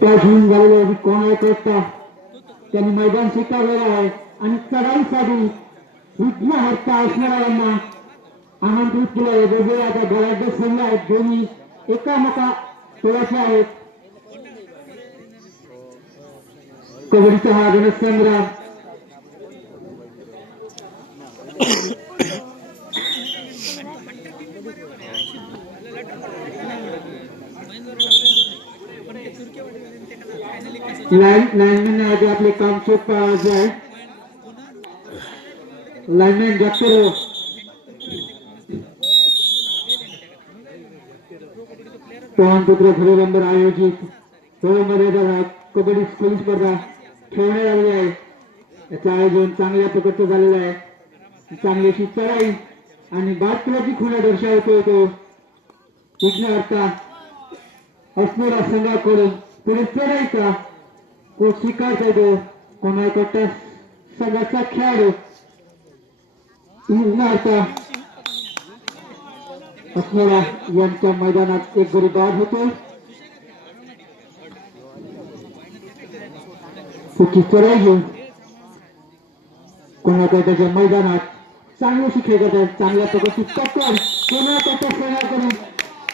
त्या घेऊन झालेले कोण एक वाजता त्यांनी मैदान स्वीकारलेलं आहे. आणि चढाईसाठी विघ्न हत्या असणाऱ्यांना आमंत्रित केलं आहे. वेगवेगळ्या आता बऱ्याचशा संघ आहेत दोन्ही एकामेका तोडाचे आहेत. कबड्डीचा हा गणेश लाईन लाईनमॅन आधी आपले काम सोपवायचे आहे. लाईनमॅन जास्त पवनपुत्र फुले नंबर आयोजित. हो, मर्यादा कबड्डी स्कूल स्पर्धा ठेवण्यात आली आहे. याचं आयोजन चांगल्या प्रकारचं झालेलं आहे. चांगली चढाई आणि बादकुलाची खुणा दर्शवतो तो. विघ्नहर्ता असणारा संघाकडून पुढे चढायचा तो स्वीकारता येतो कोणाकडच्या संघाचा खेळाडू? विघ्नहर्ता असणारा यांच्या मैदानात एक गरी बाद होतो. त्याची चढाई घेऊन कोणाकडे त्याच्या मैदानात चांगली अशी खेळ चांगल्या प्रकारची टक्कर कोणाकडच्या संघात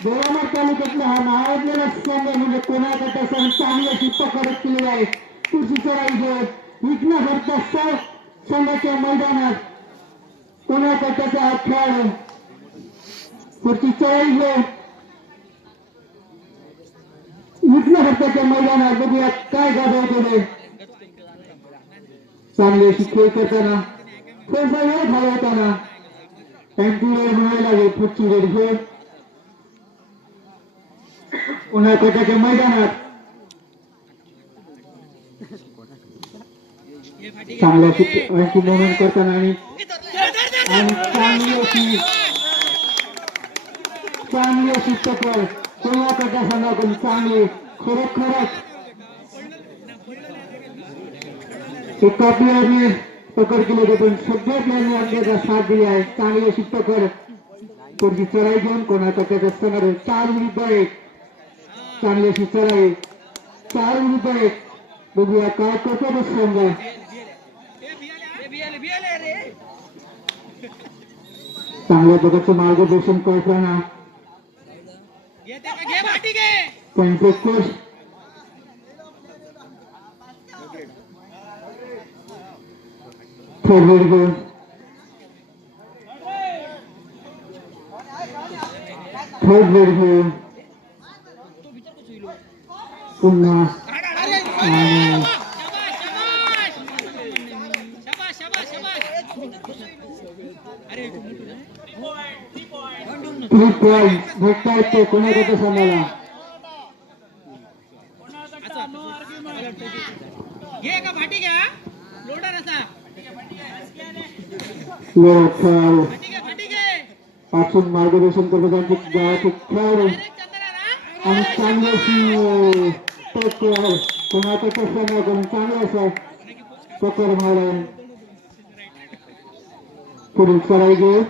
दोरामार तालुक्यातला हा नावाजलेला संघ म्हणजे कोणाचा संघ चांगली अशी पकडत केलेली आहे. पुढची चढाई घेऊन विघ्न भरता संघाच्या मैदानात कोणाकडच्या हा खेळाडू. पुढची चढाई घेऊन विघ्न मैदानात बघूया काय गाजव केले चांगली अशी खेळ करताना थोडासा वेळ घालवताना त्यांची वेळ म्हणायला लागेल पुढची वेळ घेऊन पुन्हा कोटाच्या मैदानात. चांगल्या अशी आणखी मोहन करताना आणि चांगली अशी चांगली अशी चपळ. कोणा कटा संघाकडून चांगली. खरोखरच. एका प्लेअरने पकड केली होती पण सगळ्या प्लेअरने आपल्याला साथ दिली आहे चांगली अशी पकड. कोणती चढाई घेऊन कोणाचा त्याचा संघ चार विरुद्ध एक चांगली अशी चढाई चार विरुद्ध एक बघूया काय कसं तो संघ चांगल्या प्रकारचं मार्गदर्शन करताना त्यांचे कोच थोडवेळ घेऊन थर्ड वेळ घेऊन पुन्हा थ्री पॉईंट भेटता येतो कोणाकडे समाला पासून मार्गदर्शन गावाचे खेळाडू आणि चांगली अशी टक्कर कोणाकडे समाकडून चांगलं असं पकड मारून पुढील चढाई घेऊ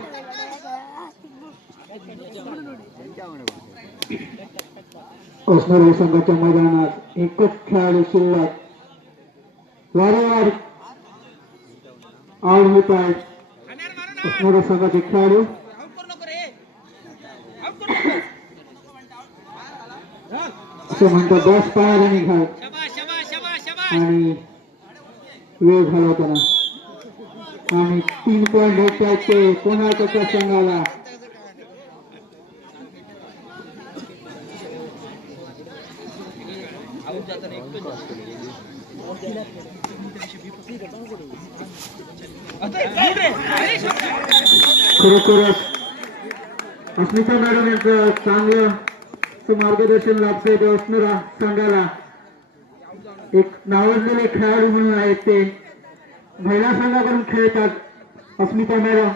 असणाऱ्या संघाच्या मैदानात एकच खेळाडू शिल्लक वारंवार आउट होत आहेत असणाऱ्या संघाचे खेळाडू आउट करू नको रे आउट करू नको असं म्हणतात दस पायाला निघाल शबाश शबाश शबाश शबाश आणि वेळ घालवताना आणि तीन पॉईंट भेटतात ते कोणाच्या संघाला खरोखरच अस्मिता मॅडम यांचं चांगलं असं मार्गदर्शन लाभतंय त्या असणारा संघाला एक नावाजलेले खेळाडू म्हणून आहेत ते. महिला संघाकडून खेळतात अस्मिता मॅडम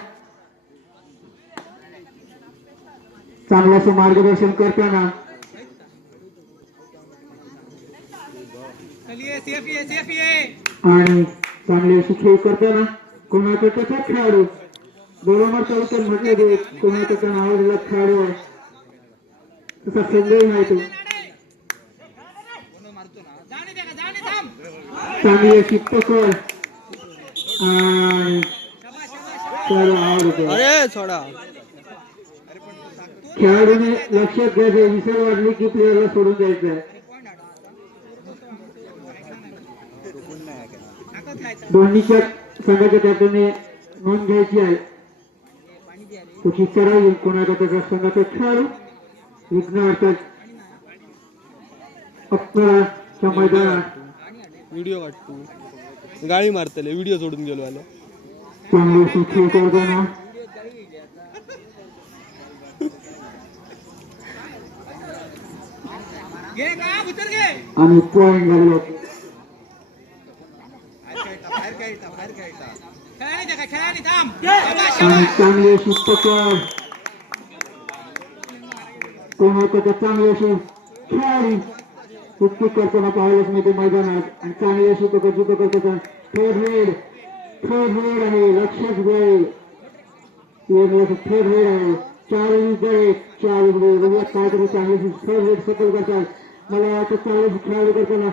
चांगलं मार्गदर्शन करताना. आणि चांगले अशी खेळ करताना कोणाचा कसा खेळाडू? बरोबर तालुक्यात म्हटलं गेले कोणाचा नावाजलेला खेळाडू आहे. तसा संदेह नाही चांगली अशी पकड खेळाडूने लक्षात घ्यायचे विसर वाढली की प्लेअरला सोडून द्यायचं. दोन्हीच्या संघाच्या कॅप्टनने नोंद घ्यायची आहे. कोशिश करावी कोणाचा त्याचा संघाचा खेळाडू? मैदानात व्हिडिओ काढतो गाळी मारतले व्हिडिओ सोडून गेलो घे आणि पॉइंट लागले आणि चांगली अशी पकड कोणाकडे चांगली अशी खेळाडी कुस्ती करताना पाहायलाच मिळते मैदानात. आणि चांगली अशी पकडची पकड करताना थर्ड रेड थर्ड रेड आहे. लक्षात घेईल थर्ड रेड आहे. चार गळे चार उघडे बघूया काहीतरी चांगली अशी थर्ड रेड सफल करतात. मला वाटतं चांगली खेळाडू करताना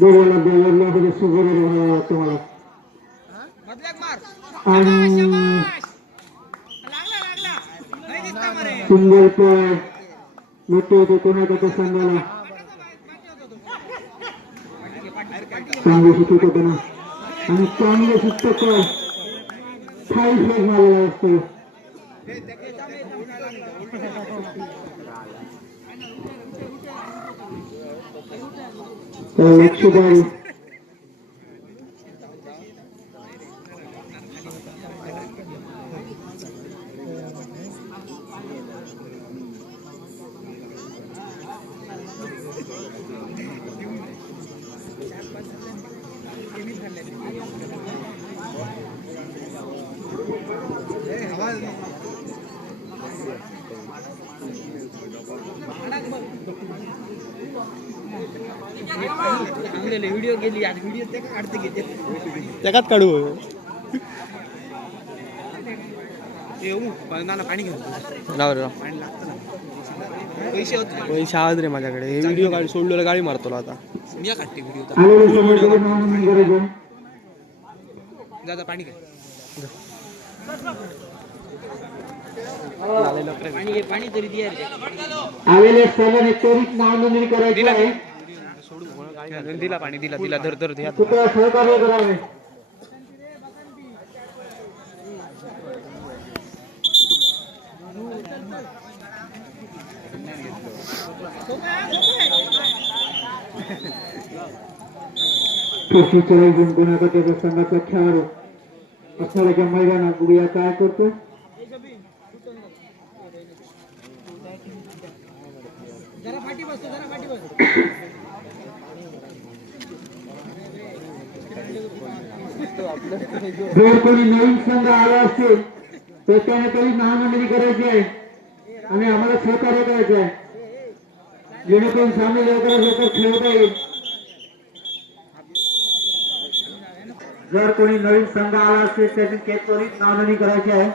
दोघांना दोघांना म्हणजे मधल्याक मार. आणि नाही दिसता मरे सिंगल पॉइंट मोठे होते कोणाकडे संघाला चांगली शिकत होते ना आणि चांगले शिकत थाई फेक मारलेला असतो तर लक्ष द्यावे व्हिडिओ गेली आज व्हिडिओ ते काढते घेते त्याच्यात काढू. येऊ पाणी घेऊ राव राव पाणी लागतं ना. पैसे होत पैसे रे माझ्याकडे. हे व्हिडिओ काढ सोडलेला गाडी मारतो आता. मी काढते व्हिडिओ दादा पाणी घे पाणी तरी दे आलेल्या सर्वांनी त्वरित नाव नोंदणी करायची आहे दिला पाणी दिला दिला धर धर द्या सहकार्य करावे घेऊन कोणाकडे त्याचा संघाचा खेळाडू असणाऱ्या मैदानात बघूया काय करतो जरा कोणी नवीन संघ आला असेल तर त्याने तरी करायची आहे आणि आम्हाला सहकार्य करायचं आहे. जेणेकरून सामने लवकरात लवकर खेळता येईल. जर कोणी नवीन संघ आला असेल त्याची त्वरित नोंदणी करायची आहे.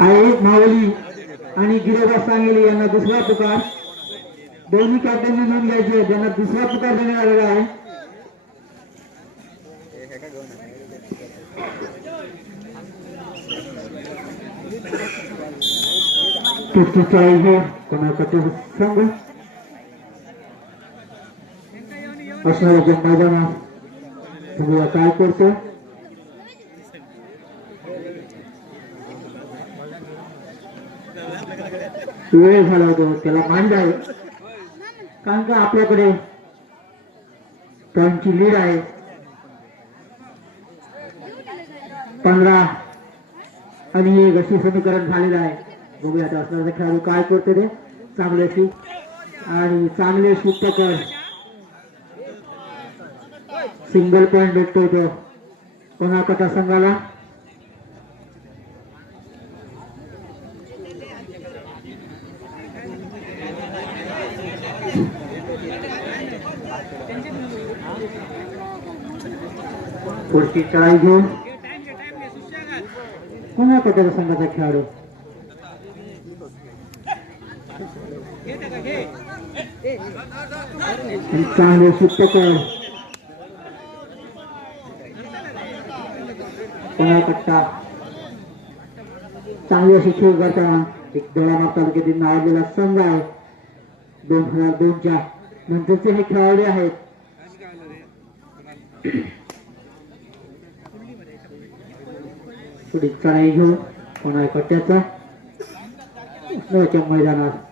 आयोग मावली आणि गिरोबा सांगली यांना दुसरा पुकार. दोन्ही कॅप्टनने नोंद घ्यायची आहे. त्यांना दुसरा पुकार देण्यात आलेला आहे फिफ्टी चाळीस कोणाकडे संघ असणाऱ्या मैदानात बघूया काय करतो वेळ झाला होतो त्याला मांड आहे कारण का आपल्याकडे त्यांची लीड आहे पंधरा आणि एक अशी समीकरण झालेलं आहे बघूया असणारा खेळाडू काय करतो ते? चांगले शूट आणि चांगले शूट कर सिंगल पॉइंट भेटतो तो. कोणाकटा संघाला पुढची टाळी घेऊन. कोणाकटाच्या संघाचा खेळाडू. चांगले सुट्टकर पुन्हा कट्टा. चांगली अशी करताना एक दोळामाप तालुक्यातील नावाजलेला संघ आहे दोन हजार दोनच्या नंतरचे हे खेळाडू आहेत. पुढील चढाई घेऊन कोणा कट्ट्याचा. मैदानात.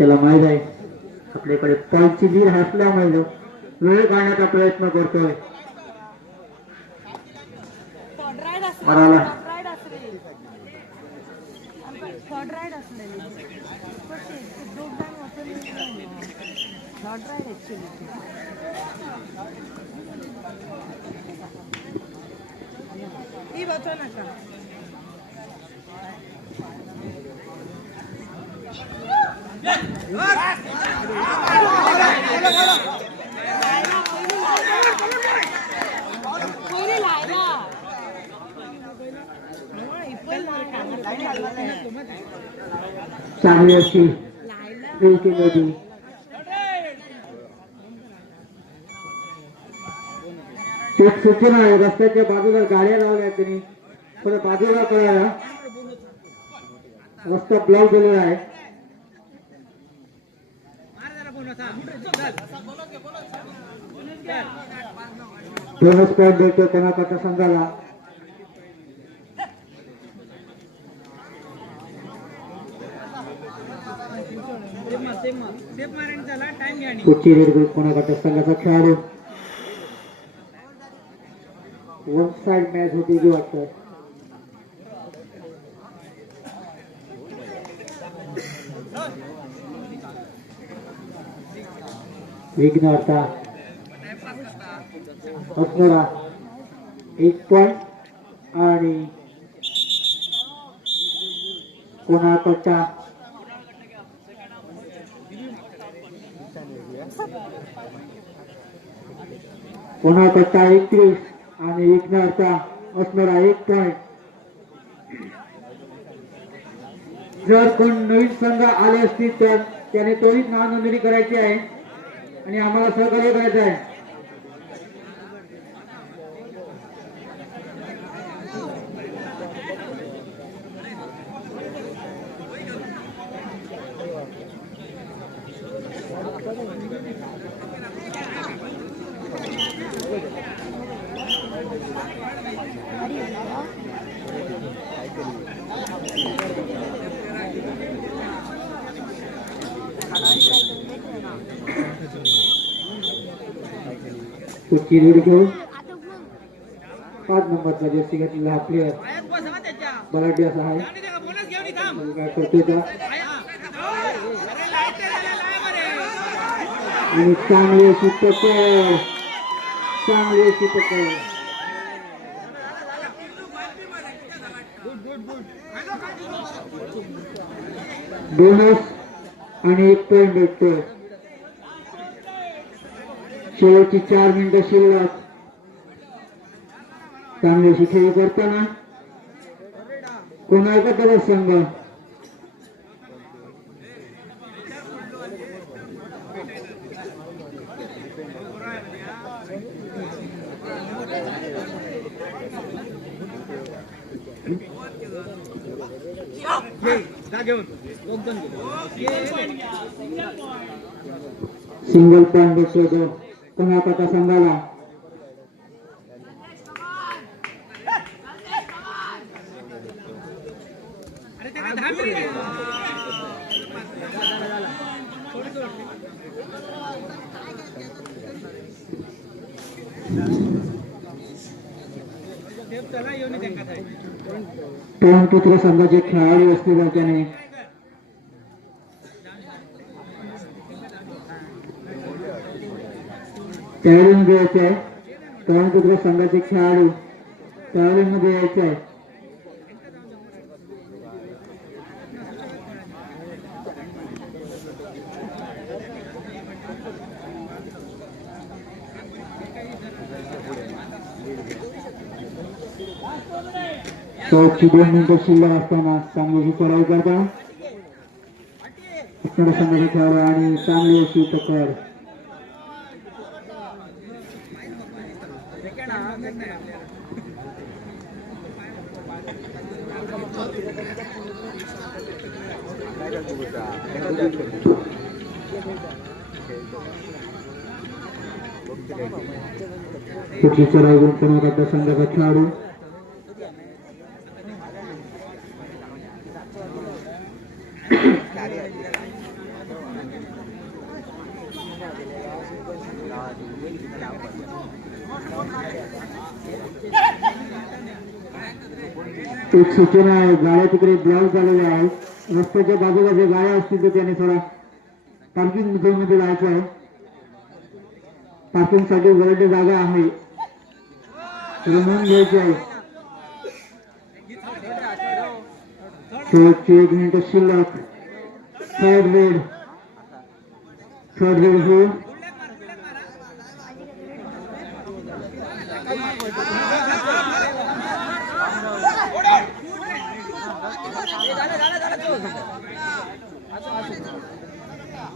त्याला माहीत आहे. आपल्याकडे पॉईंटची हसल्या माहिती वेळ काढण्याचा प्रयत्न करतोय. थर्ड राईड असले मराला. थर्ड राईड असले थर्ड राईड असलेली दोन टाइम थर्ड राईड ऍक्च्युली ती बचो नका कोणी लायला चांगली अशी लायला केली एक सूचना आहे रस्त्याच्या बाजूला गाड्या लावल्या आहेत त्यांनी. थोडं बाजूला करायला रस्ता ब्लॉक झालेला आहे मार जरा बोनस चल दोनच पॉईंट भेटतो त्यांना कथा संघाला सेफ मार सेफ मार सेफ मार आणि चला टाइम घ्या आणि पुढची रेड ग्रुप कोणाकडे संघाचा खेळाडू? वन साइड मॅच होती की वाटतं. विघ्नहर्ता असणारा एक पॉइंट आणि कोणाकडचा? कोणाकडचा? एकवीस आणि विघ्नहर्ता असणारा एक पॉइंट जर कोण नवीन संघ आले असतील तर त्याने त्वरित नाव नोंदणी करायची आहे. आणि आम्हाला सहकार्य करायचं आहे. पुढची रीड घेऊन पाच नंबरचा जर्सी घातलेला हा प्लेअर बलाढ्य असा आहे. आणि काय करतोय त्या आणि चांगली अशी चांगले चांगली बोनस आणि एक पॉईंट भेटतोय. शेवटची चार मिनिटं शिल्लक चांगली अशी खेळ करताना. कोणाचा तरी संघ घे जा घेऊन दोन दोन घे सिंगल पॉइंट भेटतो तो कोणाचा संघाला अरे त्याला दहा मिनिट आहे. थोडी सोड. सेफ चला येऊन ये त्यांना साहेब. पॉइंट पुत्र संघाचे खेळाडू असतील त्याने त्यावेळीमध्ये यायचे आहे. तरुण संघाचे खेळाडू? त्यावेळीमध्ये यायचे आहे. चौथी दोन मिनिटं शिल्लक असताना चांगली चढाई करता. संघाचे खेळाडू आणि चांगली अशी टक्कर पुढची चढाई गुण पुन्हा संघाचा खेळाडू एक सूचना आहे गाड्या तिकडे ब्लॉक झालेल्या आहे रस्त्याच्या बाजूला जे गाड्या असतील तर त्याने थोडा पार्किंग झोनमध्ये जायचं आहे. पार्किंगसाठी वरड जागा आहे. रमवून घ्यायची आहे. शेवटची एक मिनिट शिल्लक. थर्ड रेड थर्ड रेड होईल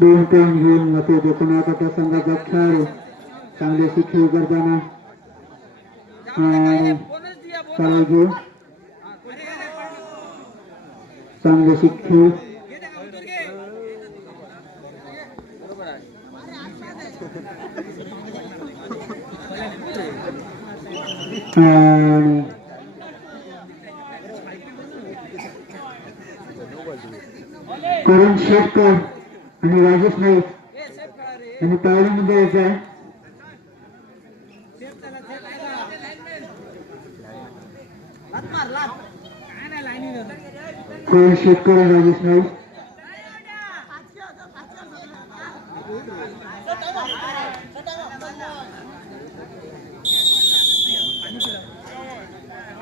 दोन पॉईंट घेऊन जातो तो पुन्हा संघाचा खेळाडू चांगले शिक्षण करताना चालू चांगले शिक्षण आणि करण शेटकर आणि राजेश नाईक. आणि तावडीमध्ये यायचं आहे. शेतकर राजेश नाईक?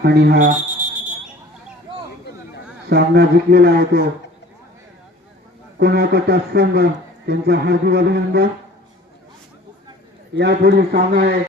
आणि हा सामना जिंकलेला आहे तो. कोणाकटा संघ त्यांचं हार्दिक अभिनंदन यापुढील सामना आहे.